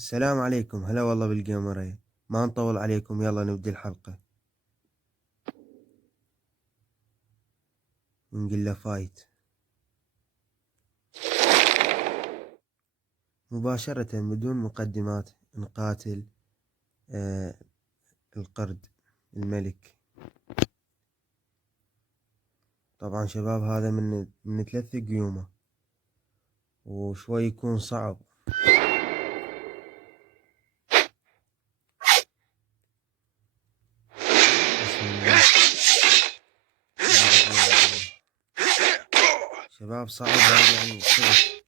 السلام عليكم، هلا والله بالجيمرية. ما نطول عليكم، يلا نبدي الحلقة ونقول له فايت مباشرة بدون مقدمات. نقاتل القرد الملك. طبعا شباب هذا من 3 قيومة وشوي يكون صعب. بسم الله. شباب صعب هذا يعني صدق،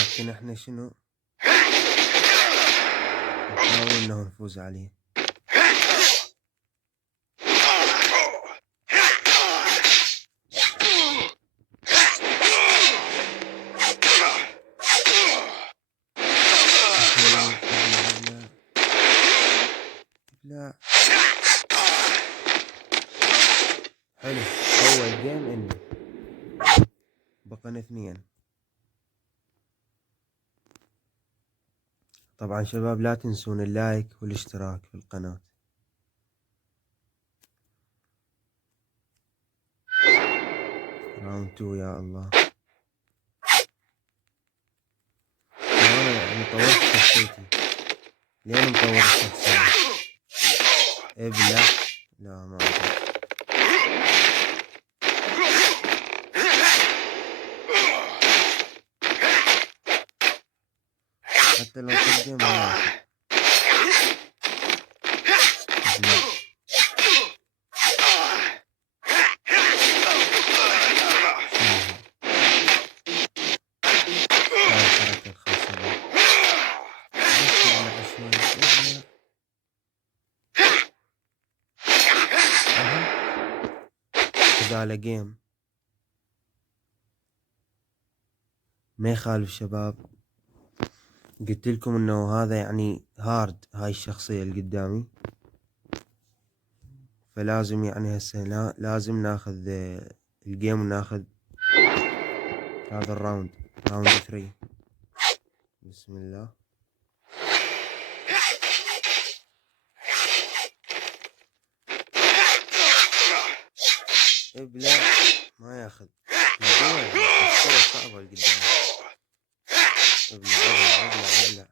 لكن احنا شنو نحاول انه نفوز عليه. لا حلو، اول جيم اني بقنا 2. طبعا شباب لا تنسون اللايك والاشتراك في القناة. راوند 2 يا الله. وانا يعني طورت شخصيتي. لين مطور الشخصية؟ ابلع. لا ما أدري. حتى لو قدم ما ياخذ. ابلع. هاي الحركة الخاصة بي. بس ابلع شوي ابلع. إذا على جيم ما يخالف شباب. قلت لكم انه هذا يعني هارد، هاي الشخصية اللي قدامي، فلازم يعني هسه لازم ناخذ الجيم وناخذ هذا الراوند، راوند 3. بسم الله. ابلع ما ياخذ. شخصية صعبة اللي قدامي. ابلع ابلع ابلع ابلع.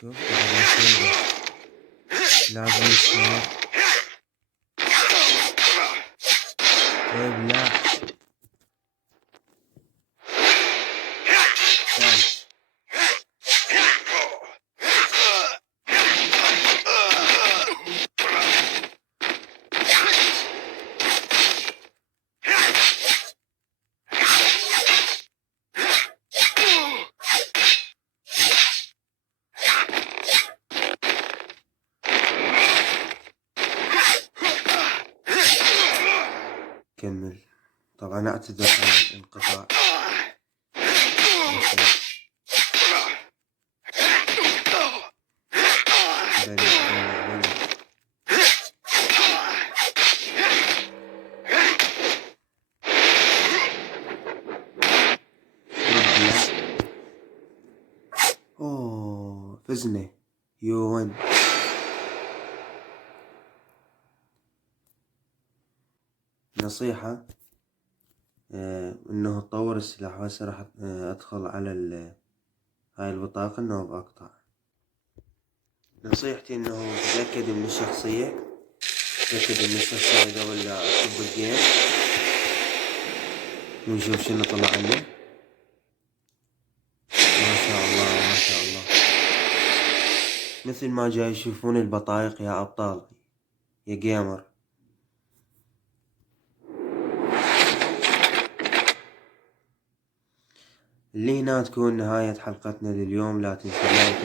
شوف لازم يصير. ابلع. كمل. طبعا اعتذر عن الانقطاع. اوه فزنا. يو1. نصيحة انه تطور السلاح. وهسه راح ادخل على هاي البطاقة انه بقطع. نصيحتي انه تتأكد من الشخصية. تتأكد من الشخصية قبل لا اصب الجيم، ونشوف شنو طلع عنه. ما شاء الله ما شاء الله، مثل ما جاي يشوفون البطايق يا ابطال يا جيمر. اللي هنا تكون نهاية حلقتنا لليوم. لا تنسوا لايك